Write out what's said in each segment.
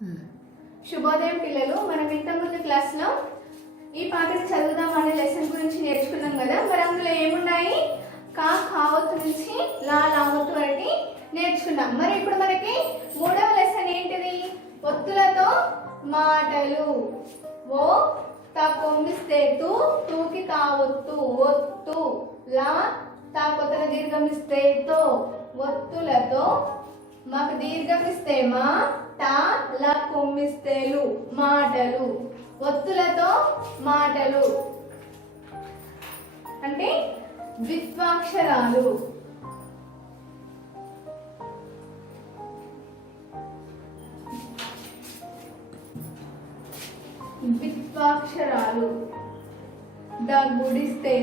శుభోదయం పిల్లలు. మనం ఇంతకుముందు క్లాస్లో ఈ పాఠం చదువుదాం అనే లెసన్ గురించి నేర్చుకున్నాం కదా. మరి అందులో ఏమున్నాయి? కావత్తు నుంచి లావత్తు వరకు నేర్చుకున్నాం. మరి ఇప్పుడు మనకి మూడవ లెసన్ ఏంటిది? ఒత్తులతో మాటలు. ఓ తా కొమ్మిస్తే తూకి కావత్తు ఒత్తు. లా తా కొత్తల దీర్ఘమిస్తే తో ఒత్తులతో. మాకు దీర్ఘమిస్తే మా తా లా కొమ్మిస్తేలు మాటలు. ఒత్తులతో మాటలు అంటే ద్విత్వాక్షరాలు. ద్విత్వాక్షరాలు. ద గుడిస్తే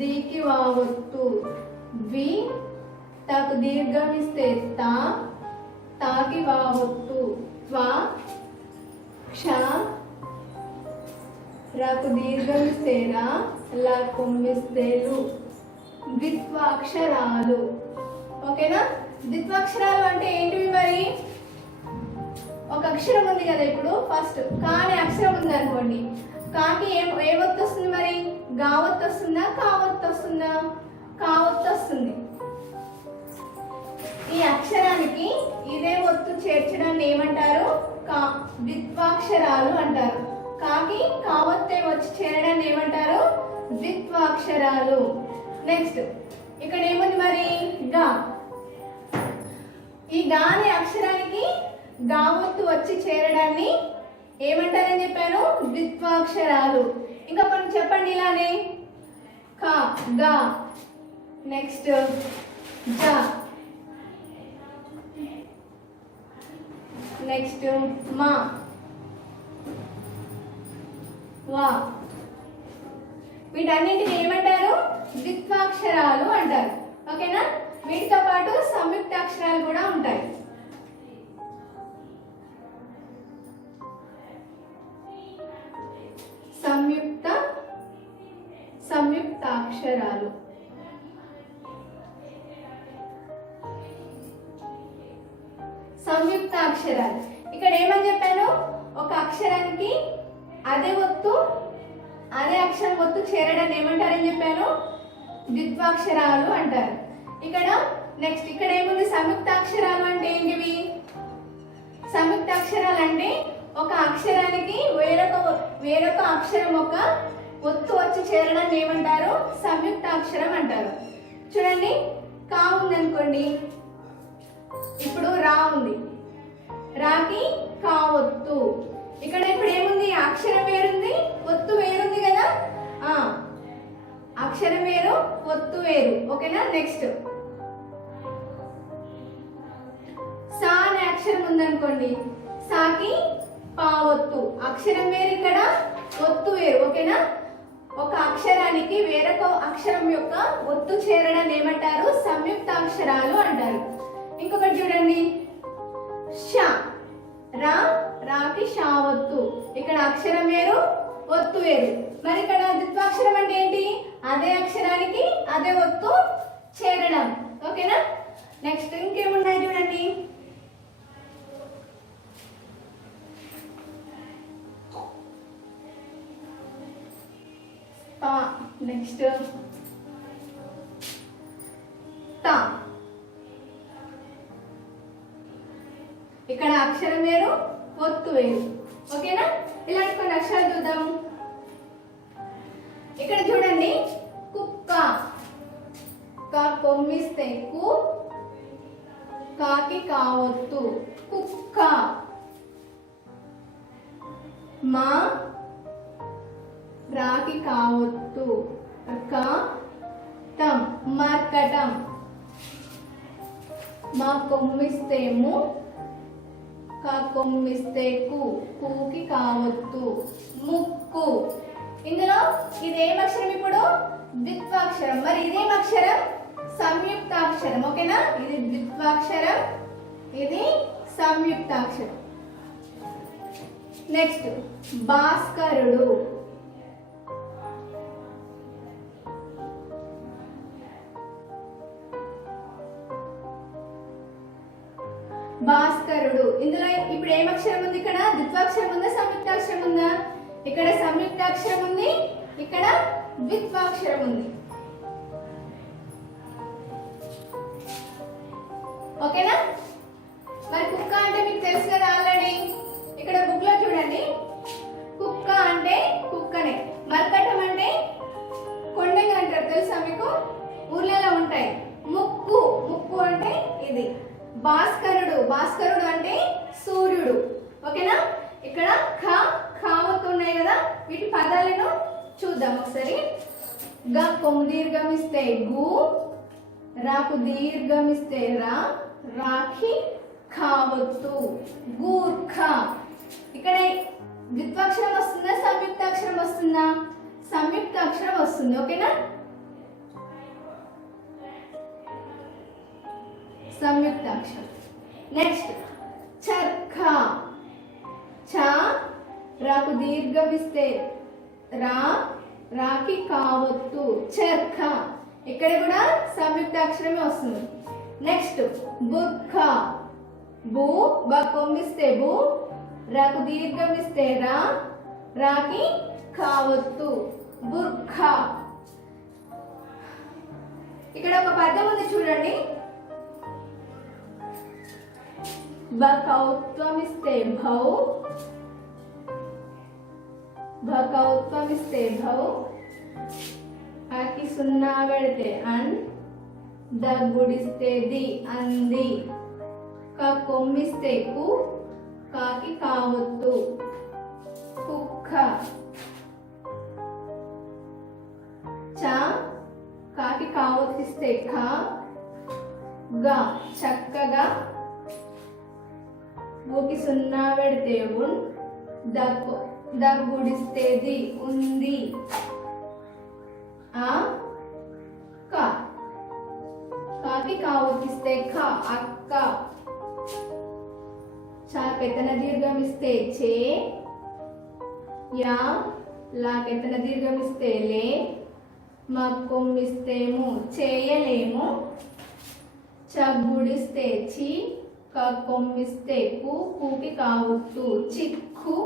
దీకి వావొత్తు ద్వి. తాకు దీర్ఘమిస్తే తాకి వావొత్తు త్వ. క్ష రాకు దీర్ఘమిస్తే లా కొమ్మిస్తేలు. ద్విత్వాక్షరాలు. ఓకేనా? ద్విత్వాక్షరాలు అంటే ఏంటివి? మరి ఒక అక్షరం ఉంది కదా. ఇప్పుడు ఫస్ట్ కా అనే అక్షరం ఉంది అనుకోండి. కాకి ఏ ఒత్తు వస్తుంది? మరి గావత్తు వస్తుందా కావత్తు వస్తుందా? కావత్తు వస్తుంది. ఈ అక్షరానికి ఇదే ఒత్తు చేర్చడాన్ని ఏమంటారు? ద్విత్వాక్షరాలు అంటారు. కాకి కావత్తే వచ్చి చేరడాన్ని ఏమంటారు? ద్విత్వాక్షరాలు. నెక్స్ట్ ఇక్కడ ఏముంది మరి? గా. ఈ గా అనే అక్షరానికి గావత్తు వచ్చి చేరడాన్ని ఏమంటారని చెప్పాను? ద్విత్వాక్షరాలు. ఇంకా మనం చెప్పండి ఇలానే. కా గా. నెక్స్ట్ జ. నెక్స్ట్ మా వా. వీటన్నింటిని ఏమంటారు? ద్విత్వాక్షరాలు అంటారు. ఓకేనా? వీటితో పాటు సంయుక్త అక్షరాలు కూడా ఉంటాయి. సంయుక్తాక్షరాలు. సంయుక్తాక్షరాలు ఇక్కడ ఏమని చెప్పాను? ఒక అక్షరానికి అదే ఒత్తు అదే అక్షరం ఒత్తు చేరడాన్ని ఏమంటారని చెప్పాను? ద్విత్వాక్షరాలు అంటారు. ఇక్కడ నెక్స్ట్ ఇక్కడ ఏముంది? సంయుక్తాక్షరాలు అంటే ఏంటివి? సంయుక్తాక్షరాలు అంటే ఒక అక్షరానికి వేరొక అక్షరం ఒక ఒత్తు వచ్చి చేరడాన్ని ఏమంటారు? సంయుక్తాక్షరం అంటారు. చూడండి, కా ఉంది అనుకోండి. ఇప్పుడు రా ఉంది. రాకి కావత్తు. ఇక్కడ ఇప్పుడు ఏముంది? అక్షరం వేరుంది, ఒత్తు వేరుంది కదా. అక్షరం వేరు, ఒత్తు వేరు. ఓకేనా? నెక్స్ట్ సా అనే అక్షరం ఉందనుకోండి. సాకి పావత్తు. అక్షరం వేరు, ఇక్కడ ఒత్తు వేరు. ఓకేనా? ఒక అక్షరానికి వేరొక అక్షరం యొక్క ఒత్తు చేరడాన్ని ఏమంటారు? సంయుక్తాక్షరాలు అంటారు. ఇంకొకటి చూడండి, ష. రా రాకి షావత్తు. ఇక్కడ అక్షరం వేరు, ఒత్తు వేరు. మరి ఇక్కడ ద్విత్వాక్షరం అంటే ఏంటి? అదే అక్షరానికి అదే ఒత్తు చేరడం. ఓకేనా? నెక్స్ట్ ఇంకేమున్నాయి చూడండి. నెక్స్ట్ తా. ఇక్కడ అక్షరం వేరు, ఒత్తు వేరు. ఓకేనా? ఇలాంటి కొన్ని అక్షరాలు చూద్దాం. ఇక్కడ చూడండి, కుక్క. కా కొమ్మిస్తే కు. కాకి కావత్తు కుక్క. మా రాకి కావత్తు క. తం మర్కటం. మా కొమ్మిస్తే ము. కా కొమ్మిస్తే కు. కూకి కావత్తు ముక్కు. ఇందులో ఇదేం అక్షరం? ఇప్పుడు ద్విత్వాక్షరం. మరి ఇదేం అక్షరం? సంయుక్తాక్షరం. ఓకేనా? ఇది ద్విత్వాక్షరం, ఇది సంయుక్తాక్షరం. నెక్స్ట్ భాస్కరుడు. భాస్కరుడు భాస్కరుడు. ఇందులో ఇప్పుడు ఏం అక్షరం ఉంది? ఇక్కడ ద్విత్వాక్షరం ఉందా సంయుక్తాక్షరం ఉందా? ఇక్కడ సంయుక్తాక్షరం ఉంది, ఇక్కడ ద్విత్వాక్షరం ఉంది. ఓకేనా? మరి కుక్క అంటే మీకు తెలుసు కదా ఆల్రెడీ. ఇక్కడ బుక్ లో చూడండి, కుక్క అంటే కుక్కనే. మర్కటం అంటే కొండగా అంటారు, తెలుసా మీకు? ఊర్లలో ఉంటాయి. ముక్కు, ముక్కు అంటే ఇది. భాస్కరుడు, భాస్కరుడు అంటే సూర్యుడు. ఓకేనా? ఇక్కడ ఖావత్తు ఉన్నాయి కదా, వీటి పదాలను చూద్దాం ఒకసారి. గ కొమ్ము దీర్ఘం ఇస్తే గు, రాకు దీర్ఘం ఇస్తే రా, రాఖీ ఖావత్తు, గూర్ఖ. ఇక్కడ ద్విత్వాక్షరం వస్తుందా సంయుక్తాక్షరం వస్తుందా? సంయుక్తాక్షరం వస్తుంది. ఓకేనా? సంయుక్తాక్షరం. నెక్స్ట్ చర్ఖ, చ రాకు దీర్ఘం ఇస్తే రా, రాకి కావత్తు, చర్ఖ. ఇక్కడ కూడా సంయుక్తాక్షరమే వస్తుంది. నెక్స్ట్ బుర్ఖ, బు బ కొమ్మిస్తే బు, రాకు దీర్ఘం ఇస్తే రా, రాకి కావత్తు, బుర్ఖ. ఇక్కడ ఒక పద్యం ఉంది చూడండి. బకౌత్వం ఇస్తే భౌ, భకౌత్వం ఇస్తే భౌ, ఆకి సున్నా పెడితే అన్, దగ్గుడిస్తే ది అంది, క కొమ్మిస్తే కు, కాకి కావత్తు, కుక్క. చ కాకి కావత్తిస్తే ఖ, గ చక్కగా, ఊకి సున్నా పెడితే ఉన్, దగ్గుడిస్తే ది ఉంది, ఆ క కాకి కావత్తిస్తే ఖ అక్క. చాకెత్తన దీర్ఘం ఇస్తే చే, యా లాకెత్తన దీర్ఘం ఇస్తే లే, మక్కొమ్మిస్తేము చేయలేము, చగ్గుడిస్తే చి, కొమ్మిస్తే కు, కూకి కావత్తు, చిక్కు.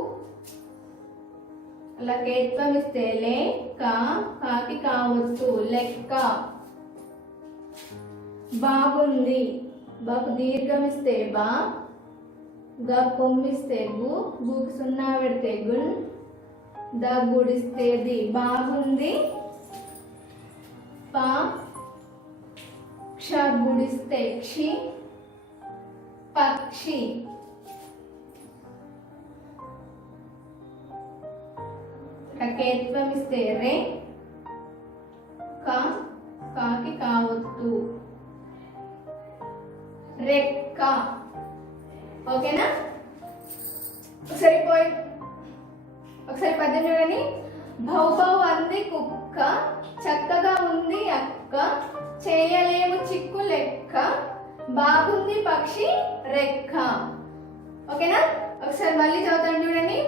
లకేత్వం ఇస్తే లే, కాకి కావత్తు, లెక్క. బాగుంది, బాకు దీర్ఘం ఇస్తే బా, గ కొమ్మిస్తే గు, గుకి సున్నా పెడితే గున్, దగ్గుడిస్తే ది, బాగుంది. ప క్ష గుడిస్తే క్షి, పక్షి. కేత్వం ఇస్తే రే, కాకి కావత్తు, రెక్క. ఓకేనా? ఒకసారి పద్యం చూడండి. భౌ భౌ అంది కుక్క, చక్కగా ఉంది అక్క, చేయలేము చిక్కు లెక్క, బాగుంది పక్షి రెక్క. ఓకేనా? ఒకసారి మళ్ళీ చదువుతాను చూడండి.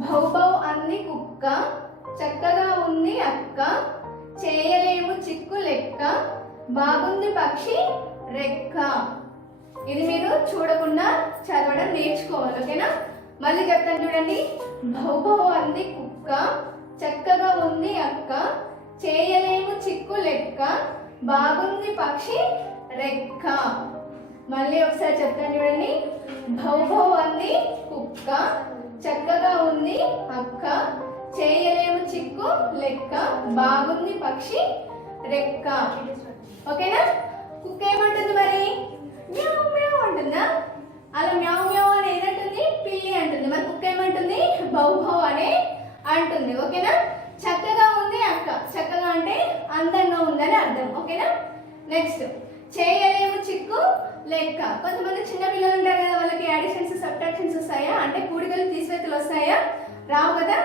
భౌ భౌ అంది కుక్క, చక్కగా ఉంది అక్క, చేయలేము చిక్కు లెక్క, బాగుంది పక్షి రెక్క. ఇది మీరు చూడకుండా చదవడం నేర్చుకోవాలి. ఓకేనా? మళ్ళీ చెప్తాను చూడండి. భౌ భౌ అంది కుక్క, చక్కగా ఉంది అక్క, చేయలేము చిక్కు లెక్క, బాగుంది పక్షి రెక్క. మళ్ళీ ఒకసారి చెప్తాను చూడండి. భౌ భౌ అంది కుక్క, చక్కగా ఉంది అక్క, చేయలేము చిక్కు లెక్క, బాగుంది పక్షి రెక్క. ఓకేనా? కుక్క ఏమంటుంది మరి? మ్యావ్ మ్యావ్ అంటుందా? అలా మ్యావ్ మ్యావ్ అని ఏదంటుంది? పిల్లి అంటుంది. మరి కుక్క ఏమంటుంది? భౌ భౌ అనే అంటుంది. ఓకేనా? చక్కగా ఉంది అక్క, చక్కగా అంటే అందంగా ఉందని అర్థం. ఓకేనా? నెక్స్ట్ చేయలేము చిక్కు లెక్క. కొంతమంది చిన్న పిల్లలు ఉంటారు కదా, వాళ్ళకి అడిషన్స్ సబ్ట్రాక్షన్స్ వస్తాయా, అంటే కూడికలు తీసివేతలు వస్తాయా? రావు కదా.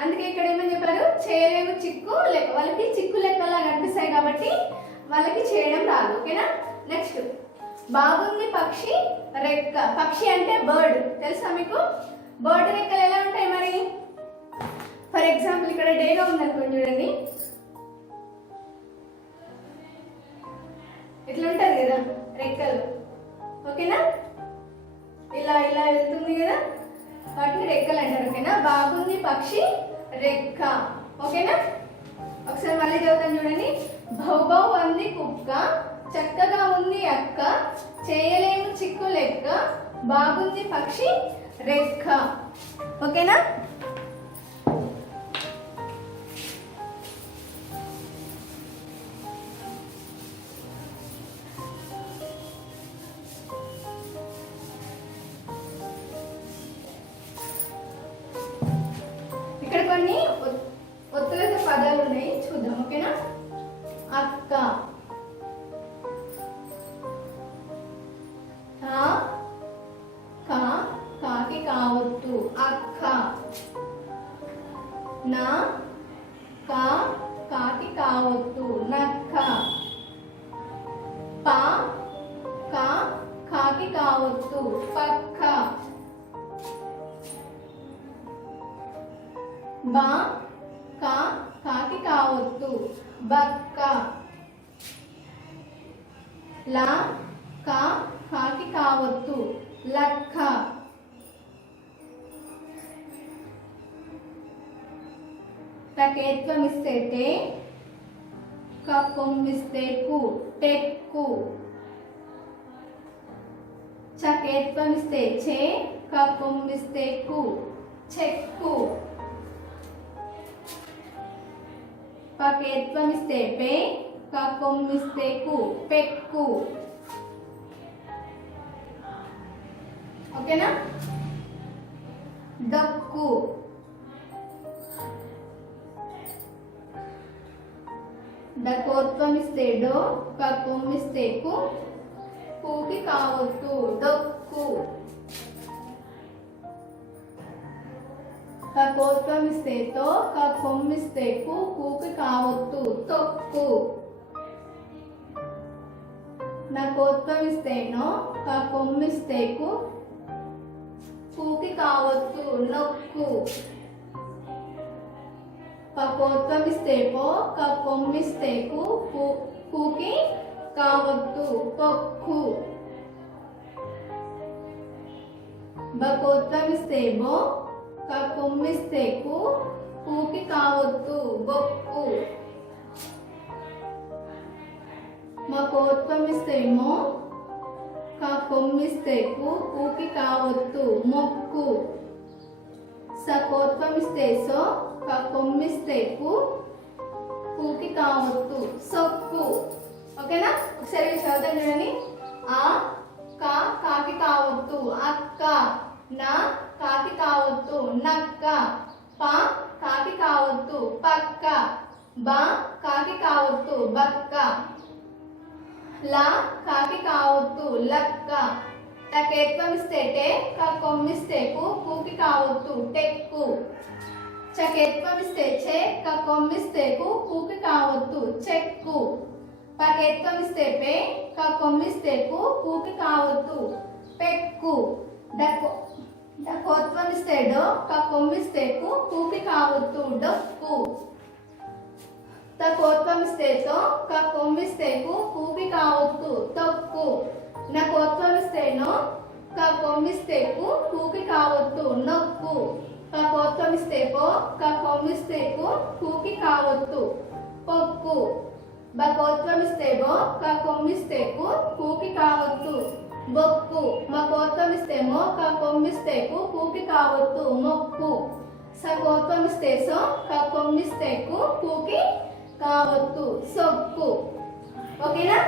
అందుకే ఇక్కడ ఏమని చెప్పారు? చేయలేము చిక్కు లెక్క. వాళ్ళకి చిక్కు లెక్కలా కనిపిస్తాయి కాబట్టి వాళ్ళకి చేయడం రాదు. ఓకేనా? నెక్స్ట్ బాగుంది పక్షి రెక్క. పక్షి అంటే బర్డ్, తెలుసా మీకు? బర్డ్ రెక్కలు ఎలా ఉంటాయి మరి? ఫర్ ఎగ్జాంపుల్ ఇక్కడ డేగా ఉందనుకోండి, చూడండి ఇట్లా ఉంటది కదా రెక్కలు. ఓకేనా? ఇలా బాగుంది పక్షి రెక్క. ఓకేనా? ఒకసారి మళ్ళీ చదువుతాను చూడండి. భౌభౌ అంది కుక్క, చక్కగా ఉంది అక్క, చేయలేము చిక్కు లెక్క, బాగుంది పక్షి రెక్క. ఓకేనా? ఇక్కడ కొన్ని ఒత్తులతో పదాలు ఉన్నాయి, చూద్దాం. ఓకేనా? అక్క, కాకి కావొత్తు అక్క, నా కాకి కావొత్తు నక్క, కాకి కావొత్తు పక్క, కాకి కావొత్తు బక్క, కాకి కావొత్తు లక్క, టకేత్వమిస్తే టే, కప్పొమ్మిస్తే కు టెక్కు, చకేత్వమిస్తే చే, కప్పొమ్మిస్తే కు చెక్కు, పకేత్వమిస్తే పే, కప్పొమ్మిస్తే కు పెక్కు. ఓకేనా? దక్కు, డకోత్వమిస్తే డో, కప్పొమ్మిస్తే కు, కూకి కావొత్తు డొక్కు, కకోత్వమిస్తే తో, కప్పొమ్మిస్తే కు, కూకి కావొత్తు తొక్కు, నకోత్వమిస్తే నో, కప్పొమ్మిస్తే కు, కూకి కావొత్తు నొక్కు, పకోత్వమిస్తే పో, కప్పొమ్మిస్తే కు, కూకి కావొత్తు పొక్కు, బకోత్వమిస్తే బో, కప్పొమ్మిస్తే కు, కూకి కావొత్తు బొక్కు, మకోత్వమిస్తే మో, కప్పొమ్మిస్తే కు, కూకి కావొత్తు మొక్కు, సకోత్వమిస్తే సో, కప్పొమ్మిస్తే కు, కూకి కావొత్తు సొక్కు. ఓకేనా? ఒకసారి చదువుతాను చూడండి. కాకి కావొత్తు అక్క, నా కాకి కావొత్తు నక్క, కాకి కావొత్తు పక్క, కాకి కావొత్తు బక్క, కాకి కావొత్తు లక్క, టకేత్వమిస్తే టే, కప్పొమ్మిస్తే కు, కూకి కావొత్తు టెక్కు, చకేత్వమిస్తే చే, కప్పొమ్మిస్తే కు, కూకి కావొత్తు చెక్కు, పకేత్వమిస్తే పే, కప్పొమ్మిస్తే కు, కూకి కావొత్తు పెక్కు, డకోత్వమిస్తే డో, కప్పొమ్మిస్తే కు, కూకి కావొత్తు డొక్కు, తకోత్వమిస్తే తో, కప్పొమ్మిస్తే కు, కూకి కావొత్తు తొక్కు, నకోత్వమిస్తే నో, కప్పొమ్మిస్తే కు, కూకి కావొత్తు నొక్కు, పకోత్వమిస్తే పో, కప్పొమ్మిస్తే కు, కూకి కావొత్తు పొక్కు, బకోత్వమిస్తే బో, కప్పొమ్మిస్తే కు, కూకి కావొత్తు బొక్కు, మకోత్వమిస్తే మో, కప్పొమ్మిస్తే కు, కూకి కావొత్తు మొక్కు, సకోత్వమిస్తే సో, కప్పొమ్మిస్తే కు, కూకి కావొత్తు సొక్కు. ఓకేనా?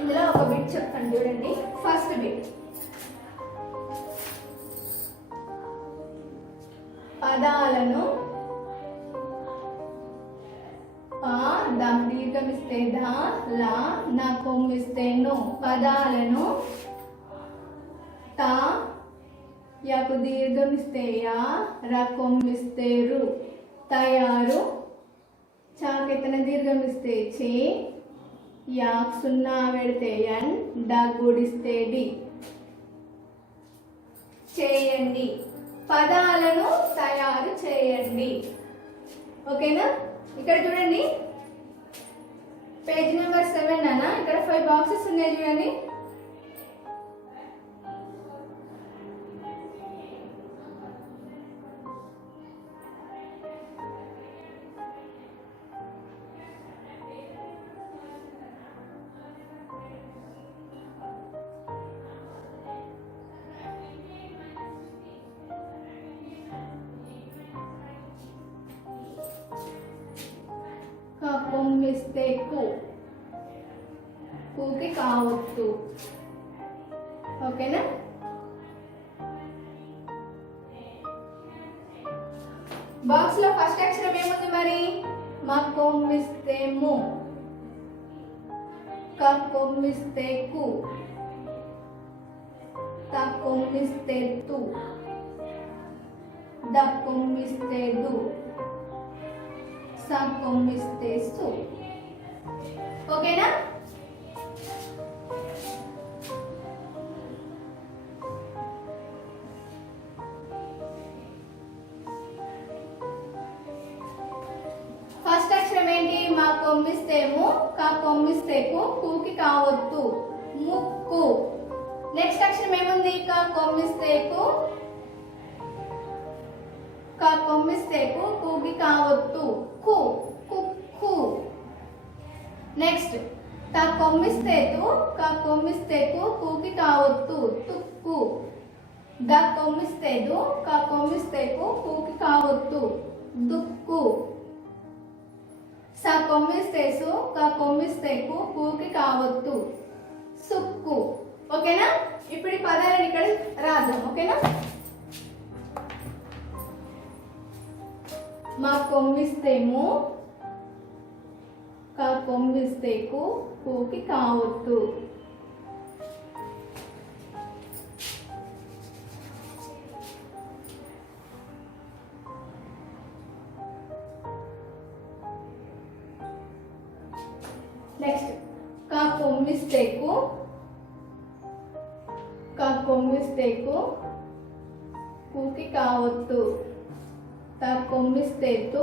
ఇందులో ఒక బిట్ చెప్తాను చూడండి. ఫస్ట్ బిట్, పదాలను దీర్ఘమిస్తే దా, లా, నా కొమ్మిస్తే ను, పదాలను తా, యాకు దీర్ఘమిస్తే యా, రా కొమ్మిస్తే రు, తయారు, చాకెత్తన దీర్ఘమిస్తే చే, యాక్ సున్నా పెడితే ఎన్, డ గుడిస్తే డి. చేయండి, పదాలను తయారు చేయండి. ఓకేనా? ఇక్కడ చూడండి పేజ్ నెంబర్ 7 అన్న, ఇక్కడ 5 బాక్సెస్ ఉన్నాయి చూడండి. కొమ్మిస్తే కు, కూకి కావత్తు. ఓకేనా? బాక్స్ లో ఫస్ట్ అక్షరం ఏముంది మరి? మా కొమ్మిస్తే ము, క కొమ్మిస్తే కు, త కొమ్మిస్తే తు, ద కొమ్మిస్తే దు, స కొమ్మిస్తే సు. ఓకేనా? ఫస్ట్ అక్షరం ఏంటి? మా కొమ్మిస్తే ము, క కొమ్మిస్తే కు, కూకి కావత్తు, ముక్కు. నెక్స్ట్ అక్షరం ఏముంది? క కొమ్మిస్తే కు, క కొమ్మిస్తే కు, కూకి కావత్తు, కు, కుక్కు. నెక్స్ట్ త కొమ్మిస్తే తు, క కొమ్మిస్తే కు, కూకి కావత్తు, తుక్కు. ద కొమ్మిస్తే దు, క కొమ్మిస్తే కు, కూకి కావత్తు, దుక్కు. స కొమ్మిస్తే సు, క కొమ్మిస్తే కు, కూకి కావత్తు, సుక్కు. ఓకేనా? ఇప్పుడు ఈ పదాలను ఇక్కడ రాద్దాం. ఓకేనా? మా కొమ్మిస్తే ము, క కొమ్మిస్తే కు, కూకి కావత్తు. నెక్స్ట్ క కొమ్మిస్తే కు, క కొమ్మిస్తే కు, కూకి కావత్తు. త కొమ్మిస్తే తు,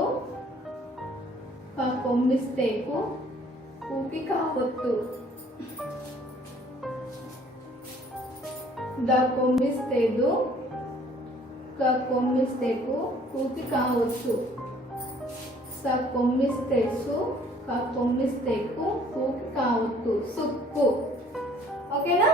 క కొమ్మిస్తే కు, కూకి కావత్తు. ద కొమ్మిస్తే దు, క కొమ్మిస్తే కు, కూకి కావచ్చు. స కొమ్మిస్తే సు, క కొమ్మిస్తే కు, కూకి కావత్తు, సుక్కు. ఓకేనా?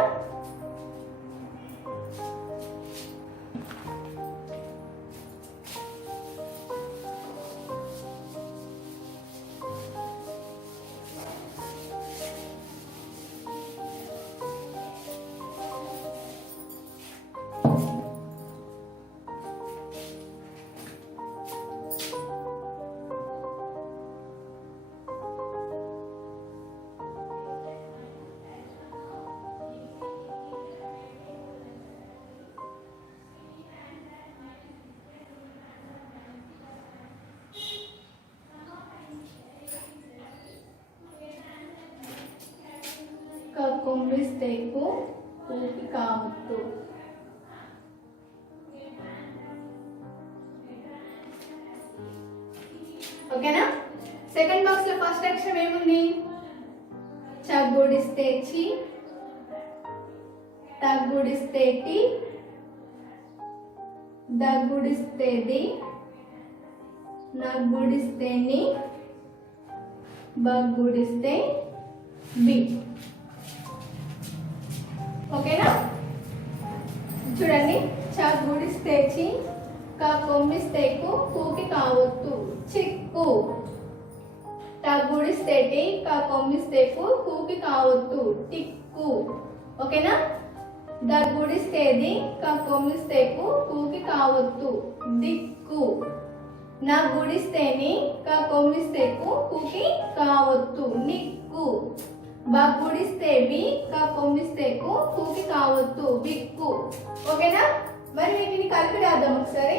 కొమ్మిస్తే కు, కూకి కావత్తు. ఓకేనా? సెకండ్ బాక్స్ లో ఫస్ట్ అక్షరం ఏముంది? చ గుడిస్తే చి, త గుడిస్తే టి, ద గుడిస్తే ది, న గుడిస్తే ని, బ గుడిస్తే బి. ఓకేనా? చూడండి, చ గుడిస్తే చి, క కొమ్మిస్తే కు, కూకి కావత్తు, చిక్కు. ట గుడిస్తే టి, క కొమ్మిస్తే కు, కూకి కావత్తు, టిక్కు. ఓకేనా? ద గుడిస్తే ది, క కొమ్మిస్తే కు, కూకి కావత్తు, దిక్కు. న గుడిస్తే ని, క కొమ్మిస్తే కు, కూకి కావత్తు, నిక్కు. బ గుడిస్తే బి, క కొమ్మిస్తే కు, కూకి కావత్తు, బిక్కు. ఓకేనా? మరి వీటిని కలిపి రాద్దాం ఒకసారి.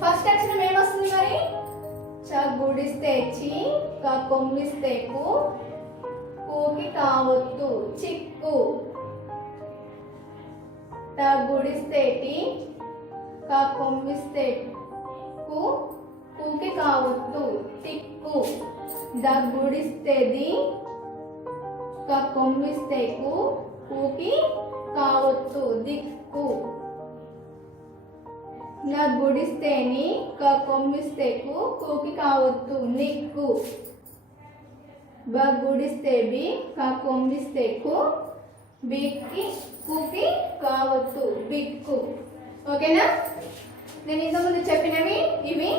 ఫస్ట్ అక్షరం ఏమొస్తుంది మరి? చ గుడి గుడిస్తే చి, క కొమ్మిస్తే కు, కూకి కావొత్తు చిక్కు. ట గుడిస్తే టి, క కొమ్మిస్తే కు, కూకి కావొత్తు టిక్కు. ద గుడిస్తే ది, క కొమ్మిస్తే కు, కూకి కావొత్తు దిక్కు. న గుడిస్తే ని, క కొమ్మిస్తే కు, కూకి కావొత్తు నిక్కు. బ గుడిస్తే బి, క కొమ్మిస్తే కు, బిక్కి కూకి కావొత్తు బిక్కు. ఓకేనా? నేను ఇంతకుముందు చెప్పినవి ఇవి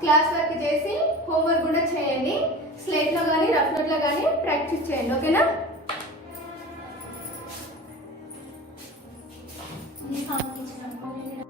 క్లాస్ వర్క్ చేసి హోంవర్క్ కూడా చేయండి. స్లేట్లో కానీ రఫ్ నోట్లో కానీ ప్రాక్టీస్ చేయండి. ఓకేనా?